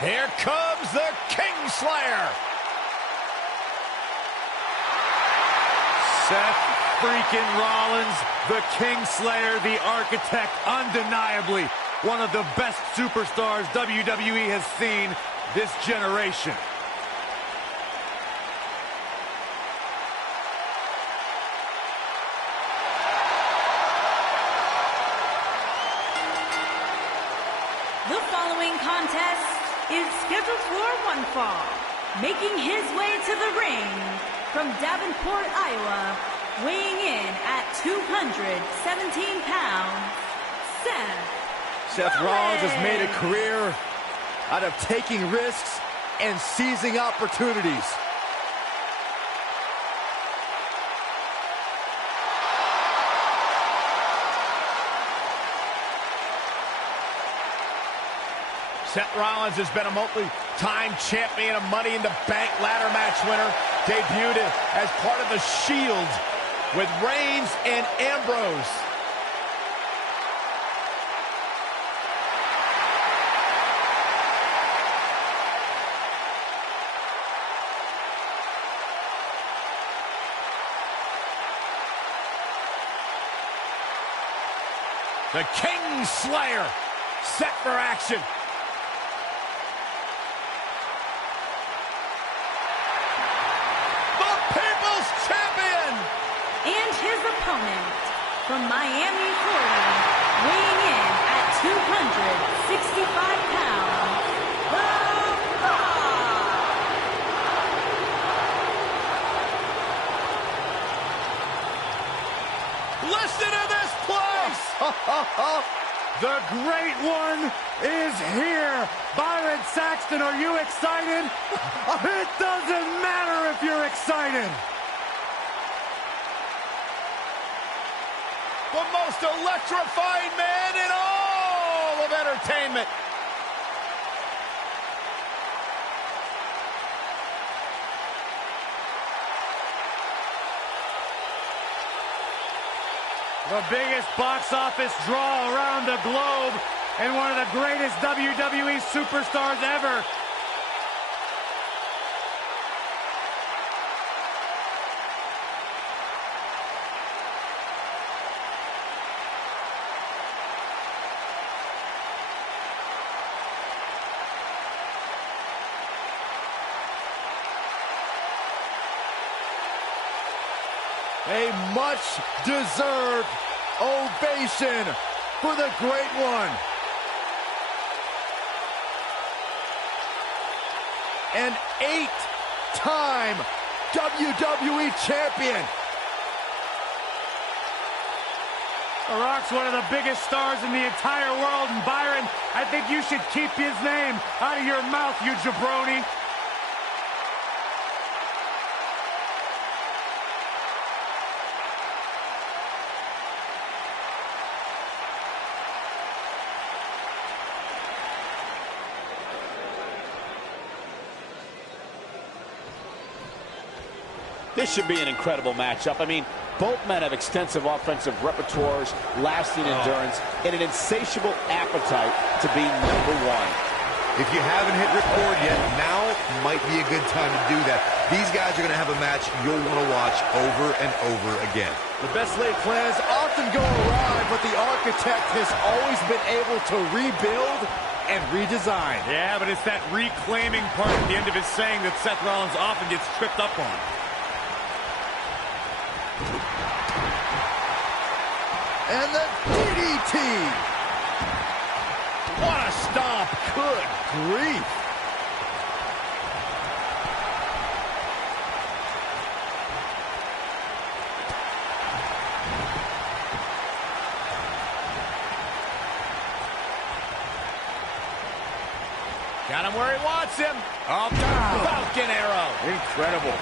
Here comes the Kingslayer. Seth freaking Rollins, the Kingslayer, the architect, undeniably one of the best superstars WWE has seen this generation. The following contest is scheduled for one fall. Making his way to the ring from Davenport, Iowa, weighing in at 217 pounds, Seth Rollins has made a career out of taking risks and seizing opportunities. Seth Rollins has been a multi-time champion, a Money in the Bank ladder match winner, debuted as part of the Shield with Reigns and Ambrose. The Kingslayer set for action. And his opponent, from Miami, Florida, weighing in at 265 pounds, The Rock! Listen to this place! The Great One is here! Byron Saxton, are you excited? It doesn't matter if you're excited! The most electrifying man in all of entertainment. The biggest box office draw around the globe and one of the greatest WWE superstars ever. A much-deserved ovation for the Great One. An 8-time WWE champion. The Rock's one of the biggest stars in the entire world, and Byron, I think you should keep his name out of your mouth, you jabroni. This should be an incredible matchup. I mean, both men have extensive offensive repertoires, lasting endurance, and an insatiable appetite to be number one. If you haven't hit record yet, now might be a good time to do that. These guys are going to have a match you'll want to watch over and over again. The best laid plans often go awry, but the architect has always been able to rebuild and redesign. Yeah, but it's that reclaiming part at the end of his saying that Seth Rollins often gets tripped up on. And the DDT! What a stomp! Good grief! Got him where he wants him. Oh, Falcon Arrow. Incredible.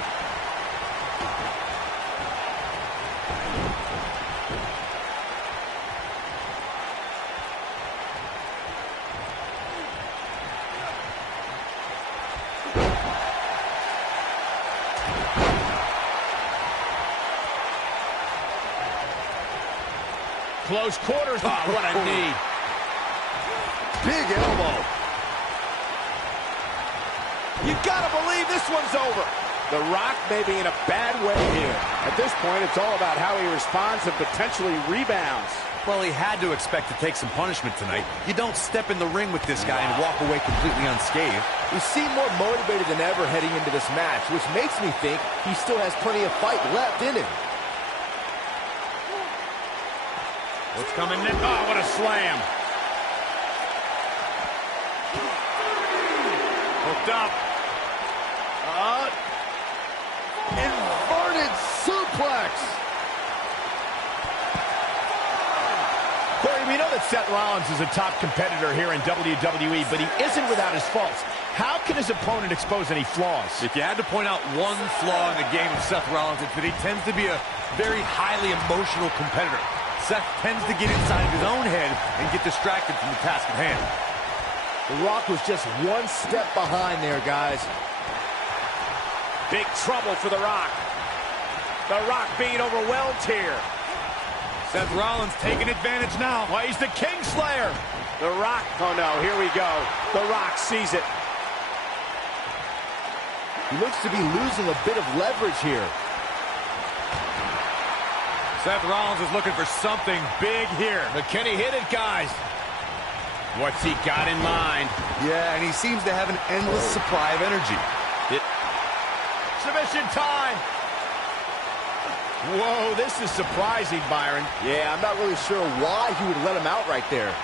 Close quarters. Oh, what a knee. Big elbow. Gotta believe this one's over. The Rock may be in a bad way here. At this point, it's all about how he responds and potentially rebounds. Well, he had to expect to take some punishment tonight. You don't step in the ring with this guy and walk away completely unscathed. He seemed more motivated than ever heading into this match, which makes me think he still has plenty of fight left in him. What's coming next? Oh, what a slam. Hooked up. Inverted suplex. Corey, we know that Seth Rollins is a top competitor here in WWE, but he isn't without his faults. How can his opponent expose any flaws? If you had to point out one flaw in the game of Seth Rollins, it's that he tends to be a very highly emotional competitor. Seth tends to get inside of his own head and get distracted from the task at hand. The Rock was just one step behind there, guys. Big trouble for The Rock. The Rock being overwhelmed here. Seth Rollins taking advantage now. Well, he's the Kingslayer. The Rock, oh no, here we go. The Rock sees it. He looks to be losing a bit of leverage here. Seth Rollins is looking for something big here. But can he hit it, guys? What's he got in mind? Yeah, and he seems to have an endless supply of energy. Submission time. Whoa, this is surprising, Byron. Yeah, I'm not really sure why he would let him out right there.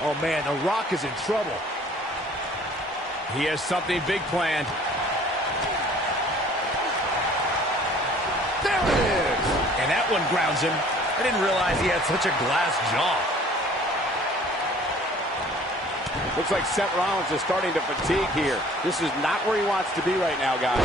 Oh, man, The Rock is in trouble. He has something big planned. There it is. And that one grounds him. I didn't realize he had such a glass jaw. Looks like Seth Rollins is starting to fatigue here. This is not where he wants to be right now, guys.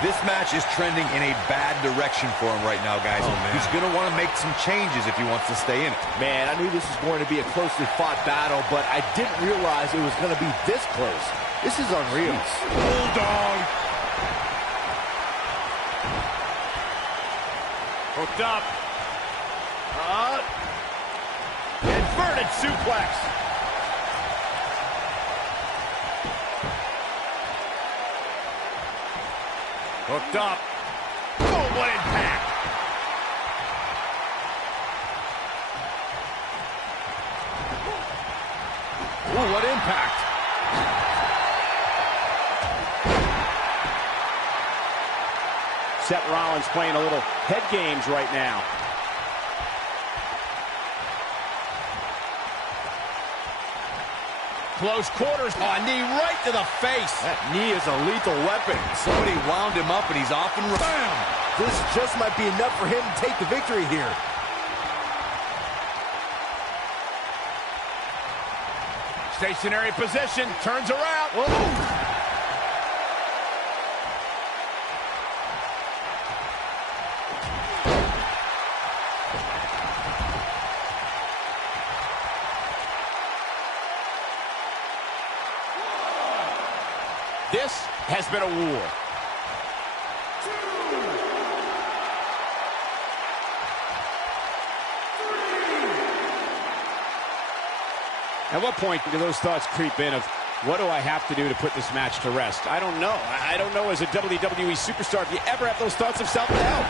This match is trending in a bad direction for him right now, guys. He's going to want to make some changes if he wants to stay in it. Man, I knew this was going to be a closely fought battle, but I didn't realize it was going to be this close. This is unreal. Bulldog. Hooked up. Inverted suplex. Hooked up. Oh, what impact. Ooh, what impact. Seth Rollins playing a little head games right now. Close quarters. Oh, a knee right to the face. That knee is a lethal weapon. Somebody wound him up, and he's off and running. Bam! This just might be enough for him to take the victory here. Stationary position. Turns around. Whoa. This has been a war. At what point do those thoughts creep in of, what do I have to do to put this match to rest? I don't know. I don't know as a WWE superstar if you ever have those thoughts of self-doubt.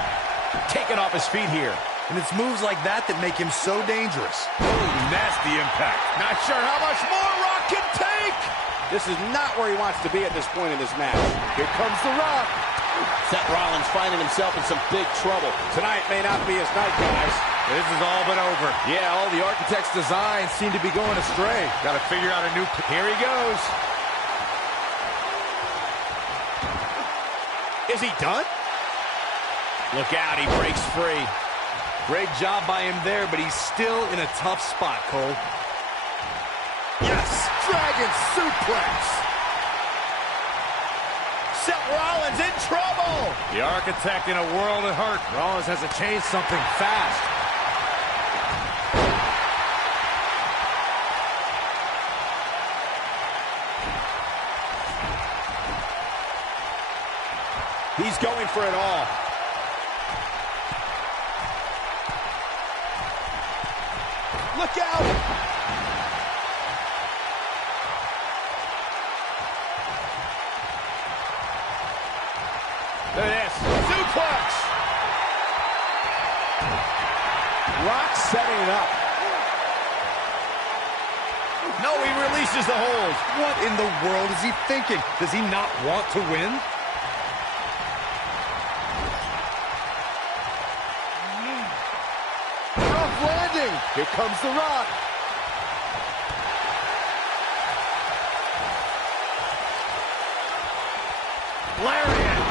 Taken off his feet here. And it's moves like that that make him so dangerous. Ooh, nasty impact. Not sure how much more Rock can take. This is not where he wants to be at this point in this match. Here comes The Rock. Seth Rollins finding himself in some big trouble. Tonight may not be his night, guys. This is all but over. Yeah, all the architect's designs seem to be going astray. Got to figure out a new... Here he goes. Is he done? Look out, he breaks free. Great job by him there, but he's still in a tough spot, Cole. Yes, Dragon suplex. Seth Rollins in trouble. The architect in a world of hurt. Rollins has to change something fast. He's going for it all. Look out! Rock setting it up. No, he releases the hold. What in the world is he thinking? Does he not want to win? Rough landing. Here comes The Rock. Lariat.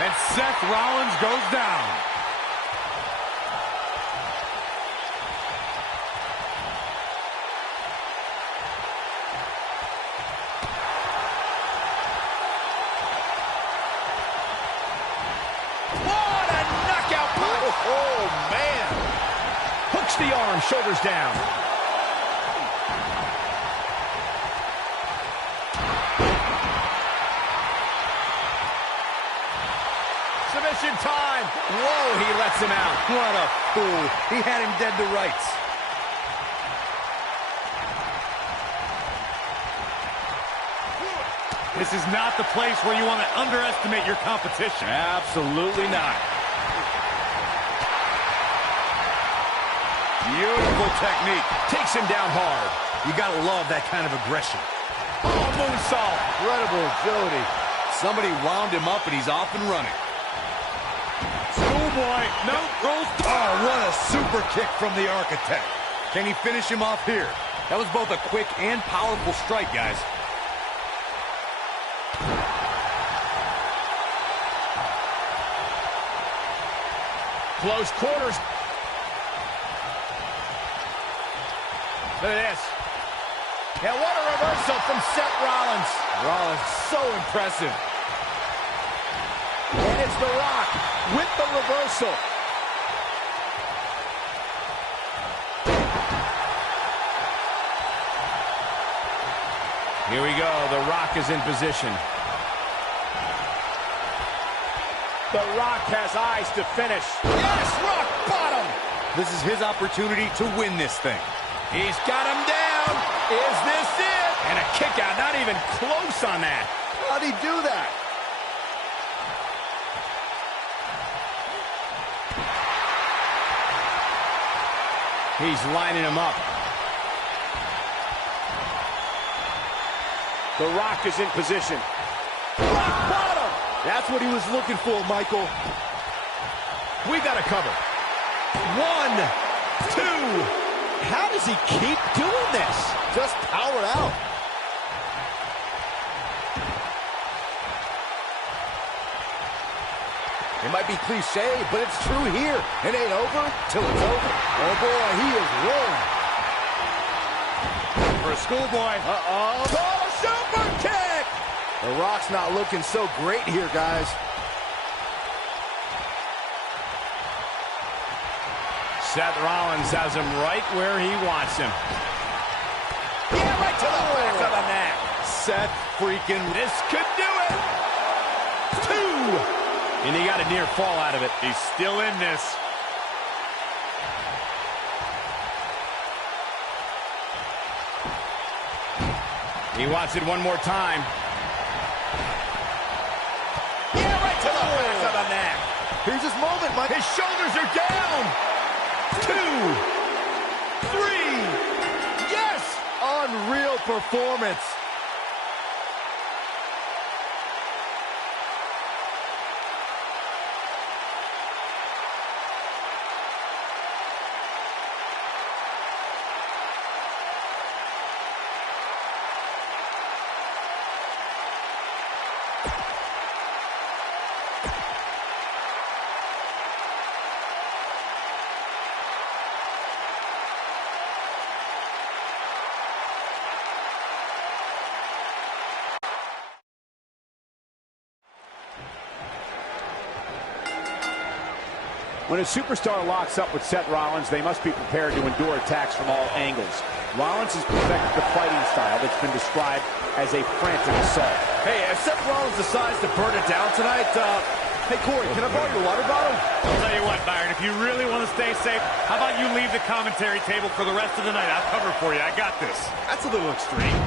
And Seth Rollins goes down. What a knockout punch! Oh, man! Hooks the arm, shoulders down. Submission time. Whoa, he lets him out. What a fool. He had him dead to rights. This is not the place where you want to underestimate your competition. Absolutely not. Beautiful technique. Takes him down hard. You gotta love that kind of aggression. Oh, moonsault. Incredible agility. Somebody wound him up and he's off and running. Schoolboy. No, rolls. Oh, what a super kick from the Architect. Can he finish him off here? That was both a quick and powerful strike, guys. Close quarters. Look at this. And what a reversal from Seth Rollins. Rollins, so impressive. And it's The Rock with the reversal. Here we go. The Rock is in position. The Rock has eyes to finish. Yes, rock bottom. This is his opportunity to win this thing. He's got him down. Is this it? And a kick out, not even close on that. How'd he do that? He's lining him up. The Rock is in position. Rock bottom. That's what he was looking for, Michael. We got to cover. 1, 2. How does he keep doing this? Just powered out. It might be cliche, but it's true here. It ain't over till it's over. Oh, boy, he is rolling. For a Schoolboy. Uh-oh. Oh, super kick. The Rock's not looking so great here, guys. Seth Rollins has him right where he wants him. Yeah, right to the back of the neck. Seth freaking... This could do it. 2. And he got a near fall out of it. He's still in this. He wants it one more time. Yeah, right to the back of the neck. Here's his moment, Mike. His shoulders are down. 2, 3. Yes. Unreal performance. When a superstar locks up with Seth Rollins, they must be prepared to endure attacks from all angles. Rollins has perfected the fighting style that's been described as a frantic assault. Hey, if Seth Rollins decides to burn it down tonight, hey, Corey, can I borrow your water bottle? I'll tell you what, Byron, if you really want to stay safe, how about you leave the commentary table for the rest of the night? I'll cover for you. I got this. That's a little extreme.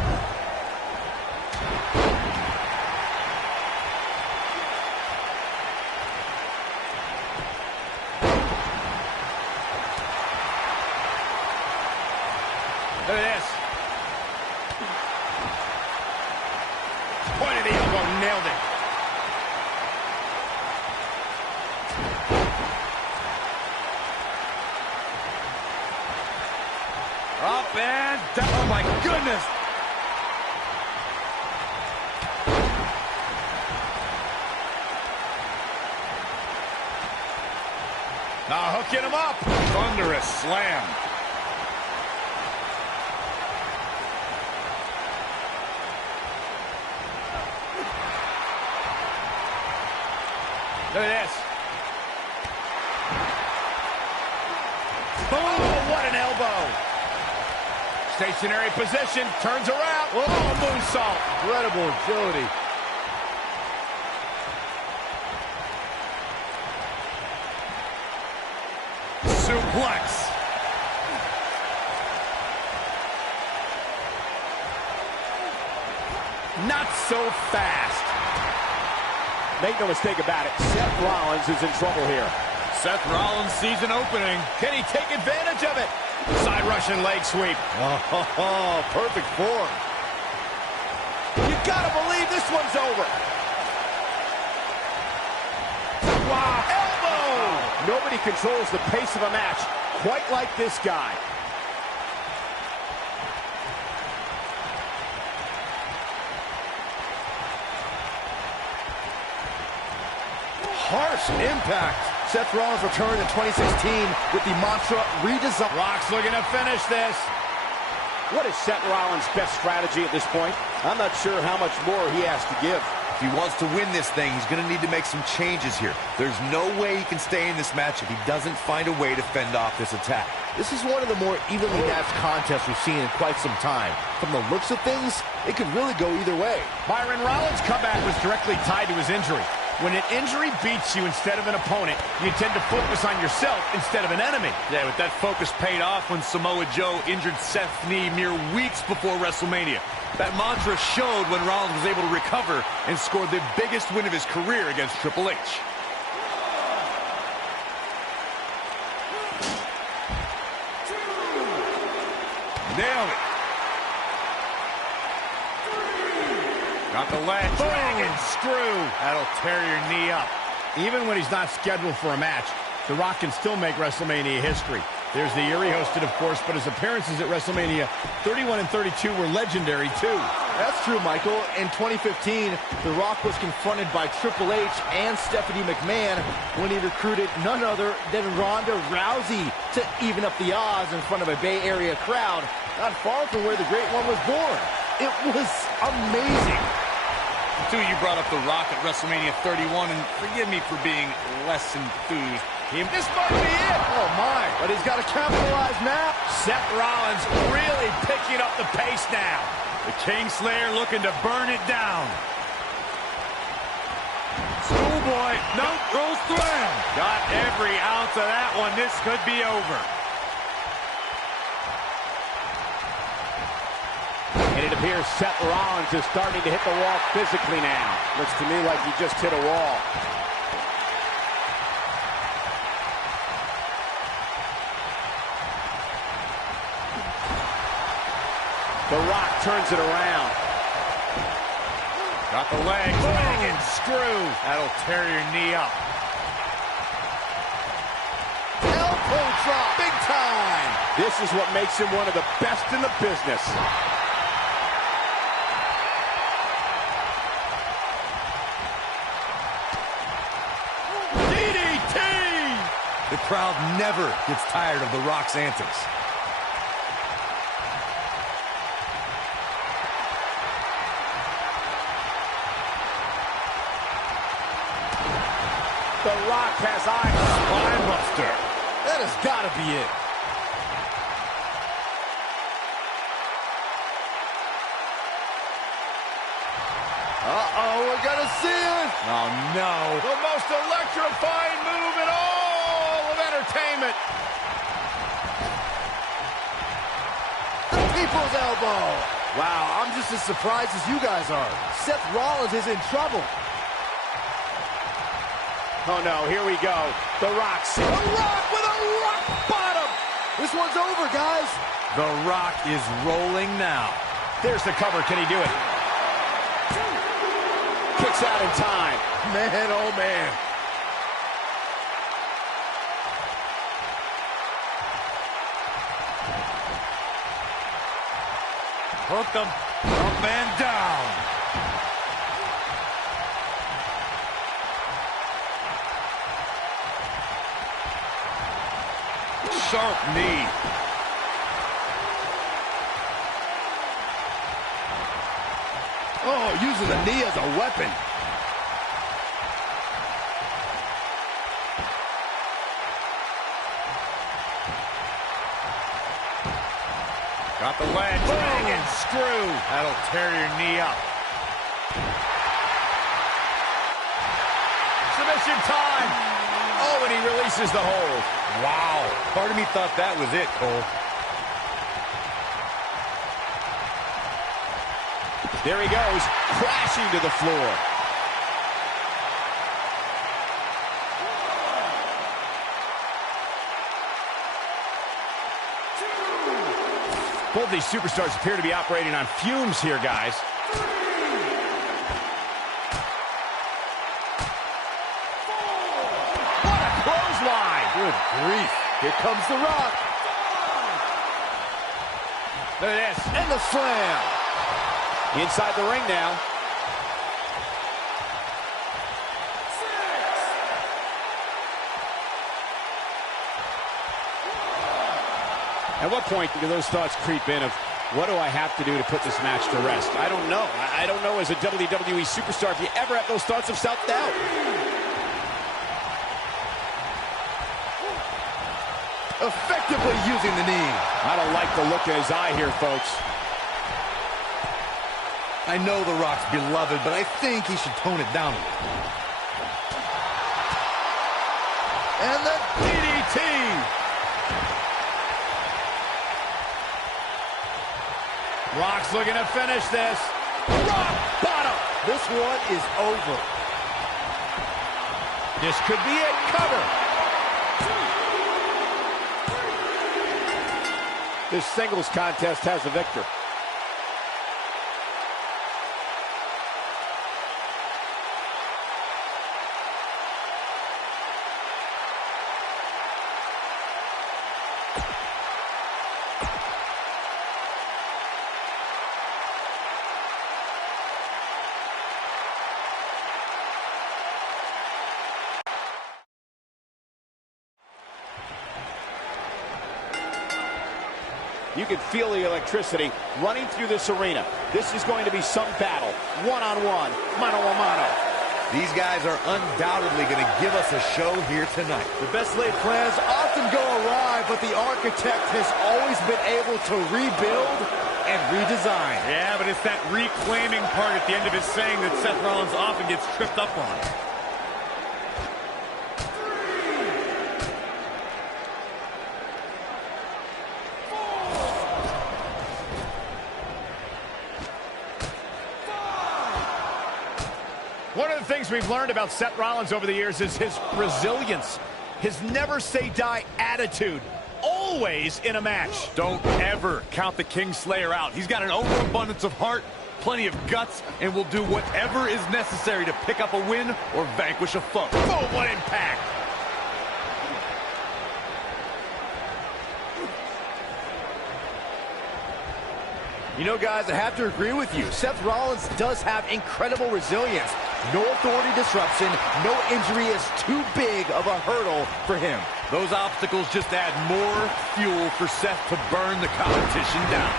Look at this. Point of the elbow, nailed it. Up and down. Oh, my goodness. Now hooking him up. Thunderous slam. Look at this. Oh, what an elbow. Stationary position, turns around. Oh, moonsault. Incredible agility. Suplex. Not so fast. Make no mistake about it, Seth Rollins is in trouble here. Seth Rollins sees an opening. Can he take advantage of it? Side Russian leg sweep. Oh, perfect form. You gotta believe this one's over. Wow, elbow! Nobody controls the pace of a match quite like this guy. Harsh impact. Seth Rollins returned in 2016 with the mantra redesign. Rock's looking to finish this. What is Seth Rollins' best strategy at this point? I'm not sure how much more he has to give. If he wants to win this thing, he's going to need to make some changes here. There's no way he can stay in this match if he doesn't find a way to fend off this attack. This is one of the more evenly matched contests we've seen in quite some time. From the looks of things, it could really go either way. Byron Rollins' comeback was directly tied to his injury. When an injury beats you instead of an opponent, you tend to focus on yourself instead of an enemy. Yeah, but that focus paid off when Samoa Joe injured Seth's knee mere weeks before WrestleMania. That mantra showed when Rollins was able to recover and score the biggest win of his career against Triple H. Nailed it. Got the leg. Dragon screw. That'll tear your knee up. Even when he's not scheduled for a match, The Rock can still make WrestleMania history. There's the year he hosted, of course, but his appearances at WrestleMania 31 and 32 were legendary, too. That's true, Michael. In 2015, The Rock was confronted by Triple H and Stephanie McMahon when he recruited none other than Ronda Rousey to even up the odds in front of a Bay Area crowd, not far from where the Great One was born. It was amazing. Too, you brought up The Rock at WrestleMania 31, and forgive me for being less enthused. This might be it. Oh, my. But he's got to capitalize now. Seth Rollins really picking up the pace now. The Kingslayer looking to burn it down. Schoolboy, no, rolls through. Got every ounce of that one. This could be over. And it appears Seth Rollins is starting to hit the wall physically now. Looks to me like he just hit a wall. The Rock turns it around. Got the legs. Dragon screw. That'll tear your knee up. Elbow drop. Big time. This is what makes him one of the best in the business. DDT. The crowd never gets tired of The Rock's antics. The Rock has eyes. Spinebuster. That has got to be it. Uh-oh, we're going to see it. Oh, no. The most electrifying move in all of entertainment. The people's elbow. Wow, I'm just as surprised as you guys are. Seth Rollins is in trouble. Oh, no, here we go. The Rock. The Rock with a rock bottom. This one's over, guys. The Rock is rolling now. There's the cover. Can he do it? Kicks out in time. Man, oh man. Hooked him. Up and down. Sharp knee. Oh, using the knee as a weapon. Got the ledge. Bang, screw. That'll tear your knee up. Submission time. Oh, and he releases the hold. Wow. Part of me thought that was it, Cole. There he goes, crashing to the floor. Both these superstars appear to be operating on fumes here, guys. What a clothesline. Good grief. Here comes The Rock. Look at this. And the slam. Inside the ring now. At what point do those thoughts creep in of, what do I have to do to put this match to rest? I don't know. I don't know as a WWE superstar if you ever have those thoughts of self-doubt. Effectively using the knee. I don't like the look in his eye here, folks. I know The Rock's beloved, but I think he should tone it down a little. And the DDT. Rock's looking to finish this. Rock bottom. This one is over. This could be it. Cover. This singles contest has a victor. You can feel the electricity running through this arena. This is going to be some battle. One-on-one, mano-a-mano. These guys are undoubtedly going to give us a show here tonight. The best laid plans often go awry, but the architect has always been able to rebuild and redesign. Yeah, but it's that reclaiming part at the end of his saying that Seth Rollins often gets tripped up on. One of the things we've learned about Seth Rollins over the years is his resilience, his never-say-die attitude, always in a match. Don't ever count the Kingslayer out. He's got an overabundance of heart, plenty of guts, and will do whatever is necessary to pick up a win or vanquish a foe. Oh, what impact! You know, guys, I have to agree with you. Seth Rollins does have incredible resilience. No authority disruption, no injury is too big of a hurdle for him. Those obstacles just add more fuel for Seth to burn the competition down.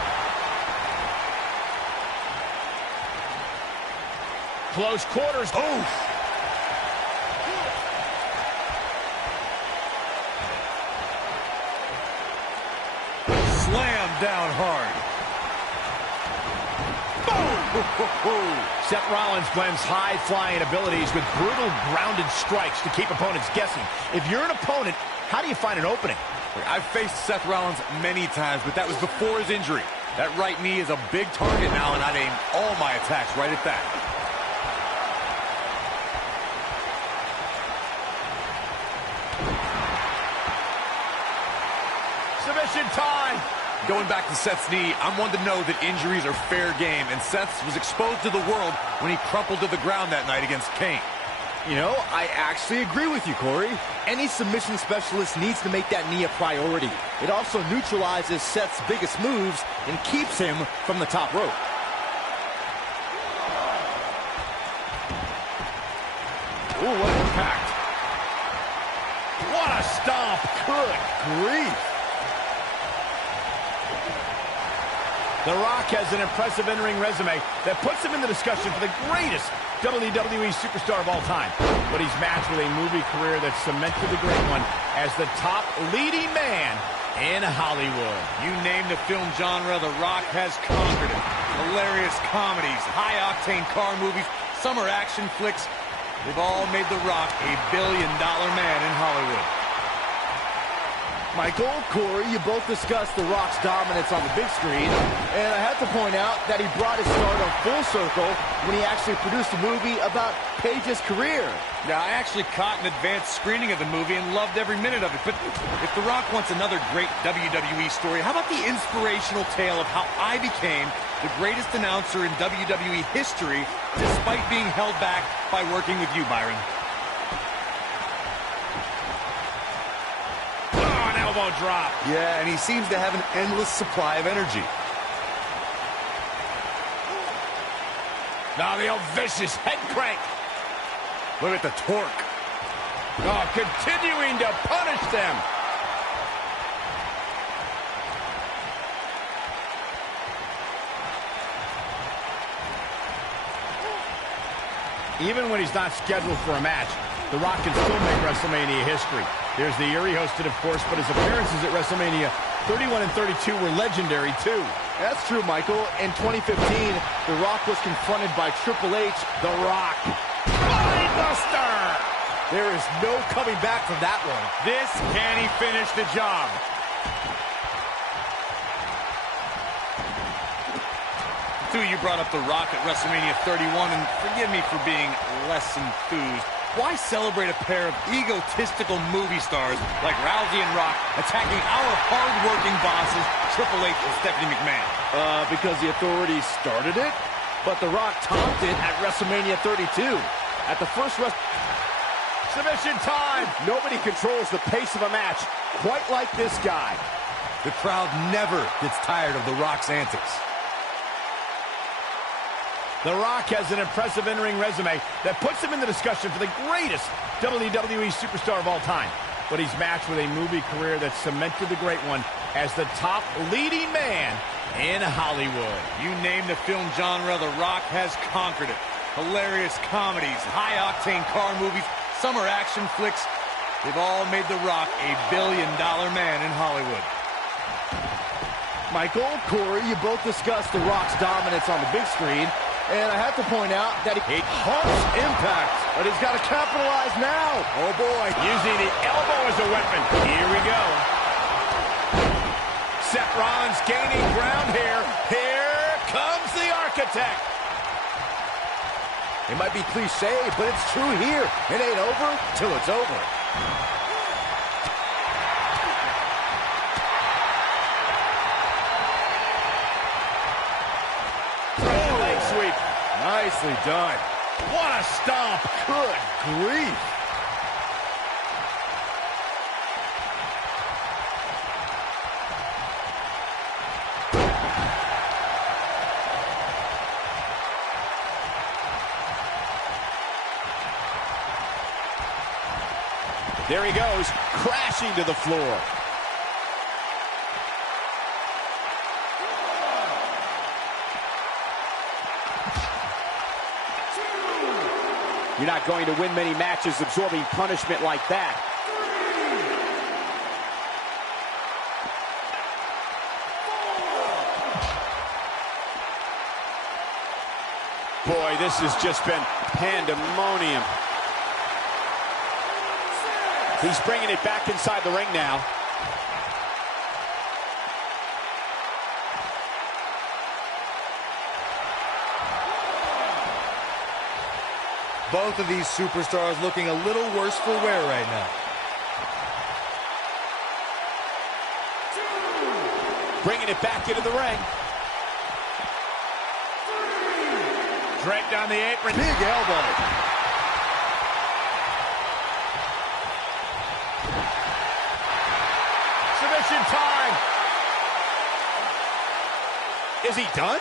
Close quarters. Oh! Slam down hard. Seth Rollins blends high-flying abilities with brutal grounded strikes to keep opponents guessing. If you're an opponent, how do you find an opening? I've faced Seth Rollins many times, but that was before his injury. That right knee is a big target now, and I'd aim all my attacks right at that. Submission time. Going back to Seth's knee, I'm one to know that injuries are fair game, and Seth was exposed to the world when he crumpled to the ground that night against Kane. You know, I actually agree with you, Corey. Any submission specialist needs to make that knee a priority. It also neutralizes Seth's biggest moves and keeps him from the top rope. Ooh, what impact. What a stomp. Good grief. The Rock has an impressive in-ring resume that puts him in the discussion for the greatest WWE superstar of all time. But he's matched with a movie career that cemented the great one as the top leading man in Hollywood. You name the film genre, The Rock has conquered it. Hilarious comedies, high-octane car movies, summer action flicks. They've all made The Rock a billion-dollar man in Hollywood. Michael, Corey, you both discussed The Rock's dominance on the big screen, and I have to point out that he brought his stardom full circle when he actually produced a movie about Paige's career. Yeah, I actually caught an advanced screening of the movie and loved every minute of it. But if The Rock wants another great WWE story, how about the inspirational tale of how I became the greatest announcer in WWE history despite being held back by working with you, Byron? Elbow drop. Yeah, and he seems to have an endless supply of energy. Now the old vicious head crank. Look at the torque. Oh, continuing to punish them. Even when he's not scheduled for a match, The Rock can still make WrestleMania history. There's the year he hosted, of course, but his appearances at WrestleMania 31 and 32 were legendary, too. That's true, Michael. In 2015, The Rock was confronted by Triple H. The Rock. Buster! There is no coming back from that one. This, can he finish the job? Two, you brought up The Rock at WrestleMania 31, and forgive me for being less enthused. Why celebrate a pair of egotistical movie stars like Rousey and Rock attacking our hard-working bosses, Triple H and Stephanie McMahon? Because the authorities started it, but The Rock topped it at WrestleMania 32. At the first Submission time! Nobody controls the pace of a match quite like this guy. The crowd never gets tired of The Rock's antics. The Rock has an impressive in-ring resume that puts him in the discussion for the greatest WWE superstar of all time. But he's matched with a movie career that cemented the great one as the top leading man in Hollywood. You name the film genre, The Rock has conquered it. Hilarious comedies, high-octane car movies, summer action flicks. They've all made The Rock a billion-dollar man in Hollywood. Michael, Corey, you both discussed The Rock's dominance on the big screen, and I have to point out that he harsh impact, but he's got to capitalize now. Oh, boy. Using the elbow as a weapon. Here we go. Seth Rollins gaining ground here. Here comes the Architect. It might be cliche, but it's true here. It ain't over till it's over. Leg sweep. Nicely done. What a stomp. Good grief. There he goes, crashing to the floor. You're not going to win many matches absorbing punishment like that. Boy, this has just been pandemonium. He's bringing it back inside the ring now. Both of these superstars looking a little worse for wear right now. bringing it back into the ring. Draped on the apron. Big elbow. Submission time. Is he done?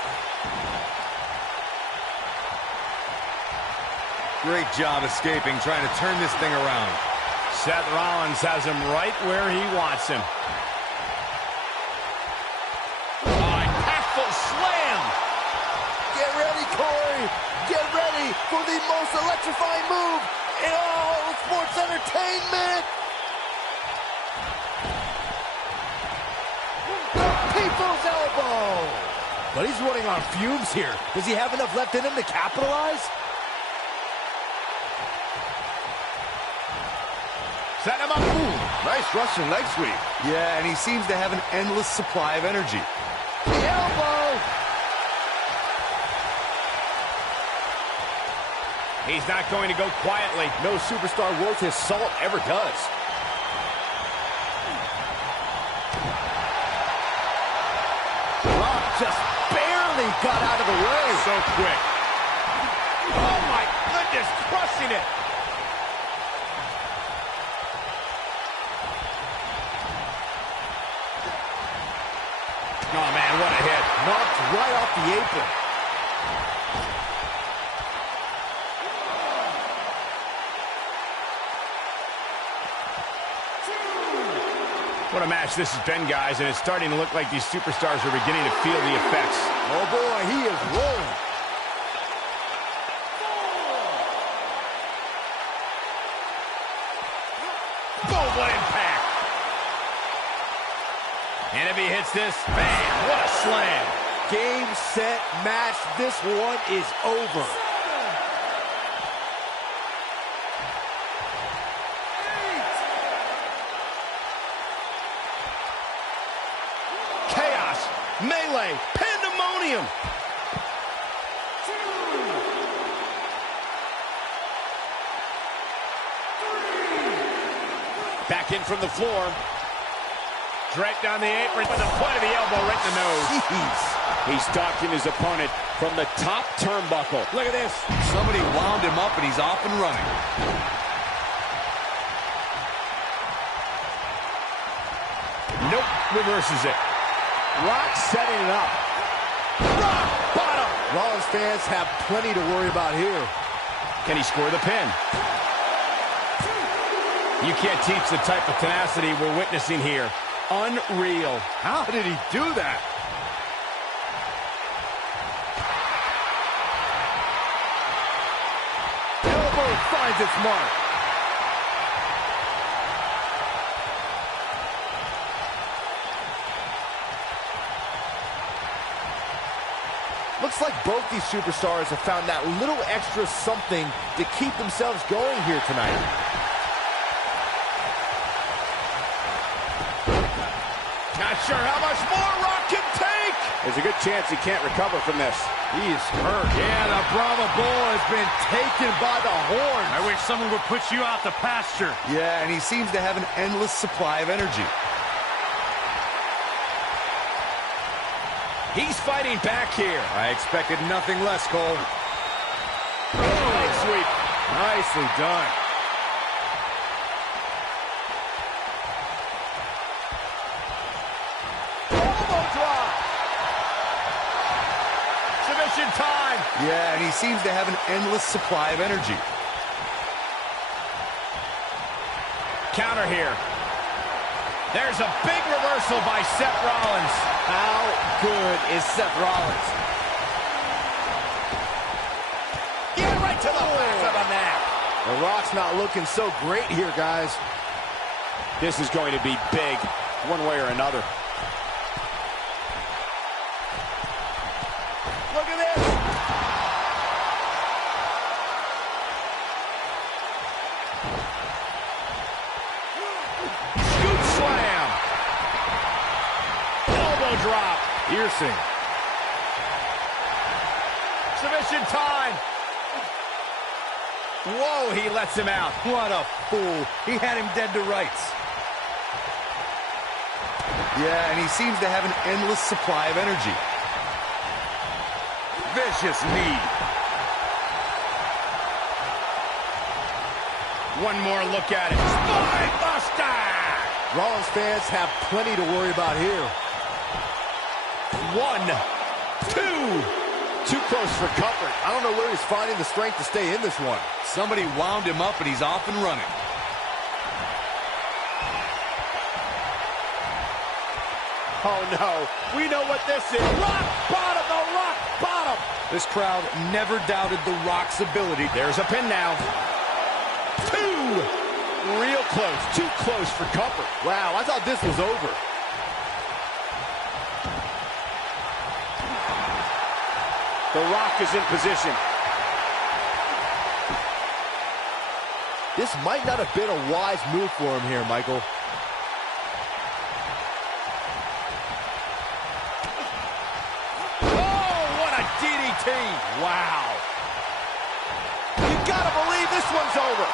Great job escaping, trying to turn this thing around. Seth Rollins has him right where he wants him. Impactful slam. Get ready, Corey. Get ready for the most electrifying move in all sports entertainment. The People's Elbow. But he's running on fumes here. Does he have enough left in him to capitalize? Set him up. Ooh, nice Russian leg sweep. Yeah, and he seems to have an endless supply of energy. The elbow. He's not going to go quietly. No superstar worth his salt ever does. Rock just barely got out of the way. So quick. Oh, my goodness, crushing it. Oh, man, what a hit. Knocked right off the apron. What a match this has been, guys, and it's starting to look like these superstars are beginning to feel the effects. Oh, boy, he is rolling. Boom, what impact. And if he hits this, bam, what a slam. Game, set, match. This one is over. Chaos, melee, pandemonium. Back in from the floor. Draped on the apron with the point of the elbow right in the nose. He's stalking his opponent from the top turnbuckle. Look at this. Somebody wound him up and he's off and running. Nope, reverses it. Rock setting it up. Rock bottom. Rollins fans have plenty to worry about here. Can he score the pin? You can't teach the type of tenacity we're witnessing here. Unreal. How did he do that? Elbow finds its mark. Looks like both these superstars have found that little extra something to keep themselves going here tonight. Not sure how much more Rock can take. There's a good chance he can't recover from this. He is hurt. Yeah, the Brahma Bull has been taken by the horn. I wish someone would put you out to pasture. Yeah, and he seems to have an endless supply of energy. He's fighting back here. I expected nothing less, Cole. Leg sweep. Nicely done. Elbow drop. Submission time. Yeah, and he seems to have an endless supply of energy. Counter here. There's a big reversal by Seth Rollins. How good is Seth Rollins? Yeah, right to the back of the neck. The Rock's not looking so great here, guys. This is going to be big, one way or another. Look at this. Scoop slam. Elbow drop. Piercing. Submission time. Whoa, he lets him out. What a fool. He had him dead to rights. Yeah, and he seems to have an endless supply of energy. Vicious knee. One more look at it. Spine buster! Rollins fans have plenty to worry about here. 1, 2. Too close for comfort. I don't know where he's finding the strength to stay in this one. Somebody wound him up, and he's off and running. Oh, no. We know what this is. Rock bottom, the rock bottom. This crowd never doubted The Rock's ability. There's a pin now. 2. Real close. Too close for comfort. Wow, I thought this was over. The Rock is in position. This might not have been a wise move for him here, Michael. Oh, what a DDT. Wow. You gotta believe this one's over.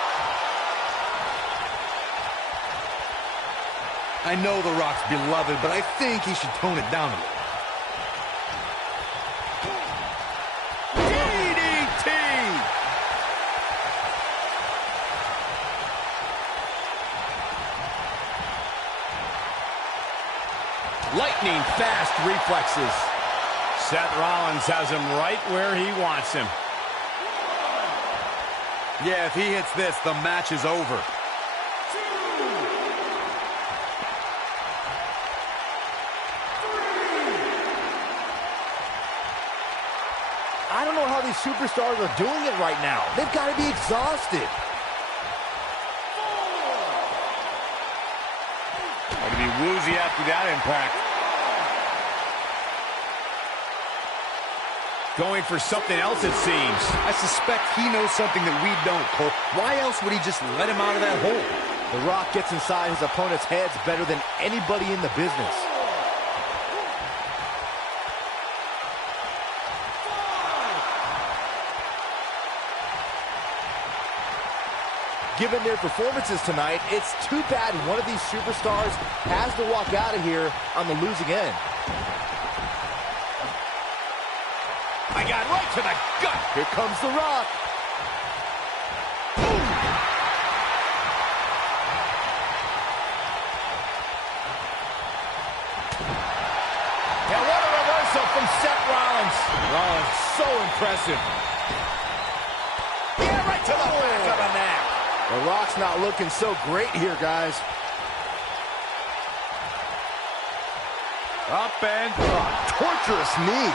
I know The Rock's beloved, but I think he should tone it down a little. DDT. Lightning fast reflexes. Seth Rollins has him right where he wants him. Yeah, if he hits this, the match is over. I don't know how these superstars are doing it right now. They've got to be exhausted. Going to be woozy after that impact. Going for something else, it seems. I suspect he knows something that we don't, Cole. Why else would he just let him out of that hole? The Rock gets inside his opponent's heads better than anybody in the business. Given their performances tonight, it's too bad one of these superstars has to walk out of here on the losing end. I got right to the gut. Here comes The Rock. Boom. And what a reversal from Seth Rollins. Rollins, so impressive. Yeah, right to the back of the neck. The Rock's not looking so great here, guys. Up and Torturous knee.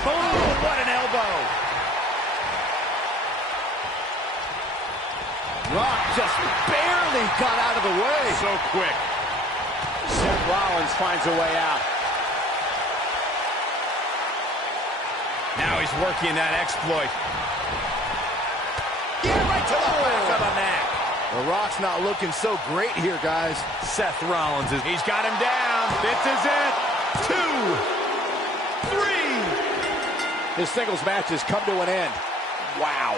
Boom, what an elbow. Rock just barely got out of the way. So quick. Seth Rollins finds a way out. Now he's working that exploit. Yeah, right to the back of the neck. The Rock's not looking so great here, guys. Seth Rollins is... He's got him down. This is it. 2, 3. This singles match has come to an end. Wow.